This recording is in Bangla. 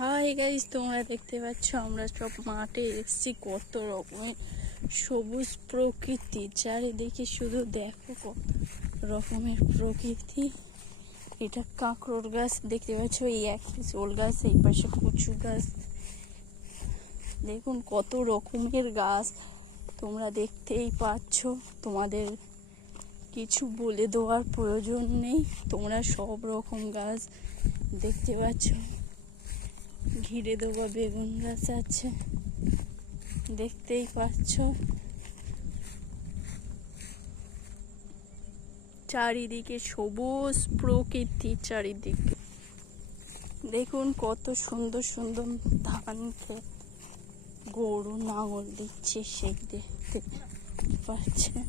হাই গাইস, তোমরা দেখতে পাচ্ছ আমরা সব মাঠে এসেছি। কত রকমের সবুজ প্রকৃতি চারিদিকে, শুধু দেখো কত রকমের প্রকৃতি। এটা কাঁকরোল গাছ দেখতে পাচ্ছ, এই এক পিস ওল গাছ, এই পাশে কচু গাছ। দেখুন কত রকমের গাছ, তোমরা দেখতেই পাচ্ছ। তোমাদের কিছু বলে দেওয়ার প্রয়োজন নেই, তোমরা সব রকম গাছ দেখতে পাচ্ছ। ঘিরে দেওয়া বেগুন গাছ আছে, দেখতেই পাচ্ছ। চারিদিকে সবুজ প্রকৃতি, চারিদিকে দেখুন কত সুন্দর সুন্দর ধান ক্ষেত, গরু নাঙল দিচ্ছে সেই দেখতে পাচ্ছেন।